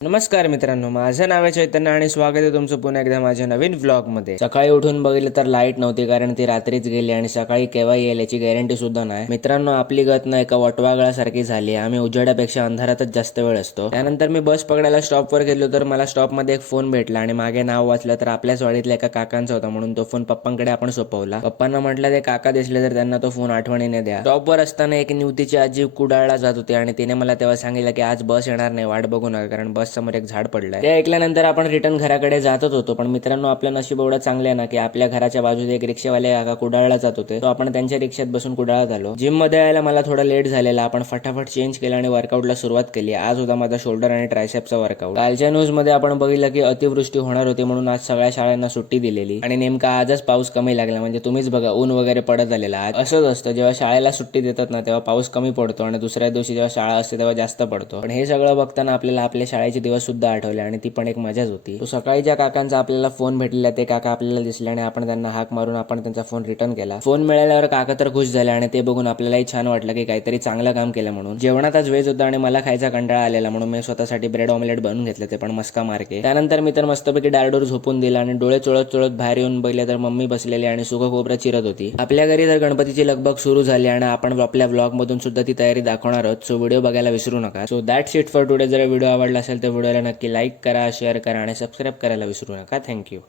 नमस्कार मित्रांनो, माझं नाव आहे चैतन्य आणि स्वागत आहे तुमचं पुन्हा एकदा माझ्या नवीन व्लॉगमध्ये। सकाळी उठून बघितलं तर लाईट नव्हती, कारण ती रात्रीच गेली आणि सकाळी केव्हा येईल याची गॅरंटी सुद्धा नाही। मित्रांनो, आपली गत ना एका वटवाघळासारखी झाली। आम्ही उजेडापेक्षा अंधारातच जास्त वेळ असतो। त्यानंतर मी बस पकडायला स्टॉपवर गेलो तर मला स्टॉपमध्ये एक फोन भेटला आणि मागे नाव वाचलं तर आपल्याच वाडीतल्या एका काकांचा होता, म्हणून तो फोन पप्पांकडे आपण सोपवला। पप्पांना म्हटलं ते काका दिसले तर त्यांना तो फोन आठवणीने द्या। स्टॉपवर असताना एक निवतीची आजी कुडाळला जात होती आणि तिने मला तेव्हा सांगितलं की आज बस येणार नाही, वाट बघू नका, कारण बस समोर एक झाड पडलं। ते ऐकल्यानंतर आपण रिटर्न घराकडे जातच होतो, पण मित्रांनो आपलं नशीब एवढं चांगलं आहे ना की आपल्या घराच्या बाजूला एक रिक्षावाले काका कुडाळला जात होते, तो आपण त्यांच्या रिक्षात बसून कुडाळात आलो। जिम मध्ये यायला मला थोडा लेट झालेला, आपण फटाफट चेंज केला आणि वर्कआउटला सुरुवात केली। आज होता माझा शोल्डर आणि ट्रायसेप्सचा वर्कआउट। कालच्या न्यूज मध्ये आपण बघितलं की अतिवृष्टी होणार होती, म्हणून आज सगळ्या शाळांना सुट्टी दिलेली आणि नेमका आजच पाऊस कमी लागला। म्हणजे तुम्हीच बघा, ऊन वगैरे पडत आलेला। असंच असतं, जेव्हा शाळेला सुट्टी देतात ना तेव्हा पाऊस कमी पडतो आणि दुसऱ्या दिवशी जेव्हा शाळा असते तेव्हा जास्त पडतो। पण हे सगळं बघताना आपल्याला आपल्या शाळेचे दिवस सुद्धा आठवले आणि ती पण एक मजाच होती। तो सकाळी ज्या काकांचा आपल्याला फोन भेटलेला ते काका आपल्याला दिसले आणि आपण त्यांना हाक मारून आपण त्यांचा फोन रिटर्न केला। फोन मिळाल्यावर काका तर खुश झाले आणि ते बघून आपल्यालाही छान वाटलं की काहीतरी चांगलं काम केलं म्हणून। जेवणात आज व्हेज होता आणि मला खायचा कंटाळा आलेला, म्हणून मी स्वतःसाठी ब्रेड ऑमलेट बनवून घेतलं, ते पण मस्का मार्के। त्यानंतर मी तर मस्तपैकी डारडोर झोपून दिला आणि डोळे चोळत चोळत बाहेर येऊन बघितलं तर मम्मी बसलेली आणि सुकं खोबरं चिरत होती। आपल्या घरी तर गणपतीची लगबग सुरू झाली आणि आपण आपल्या व्लॉग मधून सुद्धा ती तयारी दाखवणार आहोत, सो व्हिडिओ बघायला विसरू नका। So that's it for today. जर व्हिडिओ आवडला असेल तर व्हिडिओला नक्की लाईक करा, शेअर करा आणि सबस्क्राईब करायला विसरू नका। थँक्यू।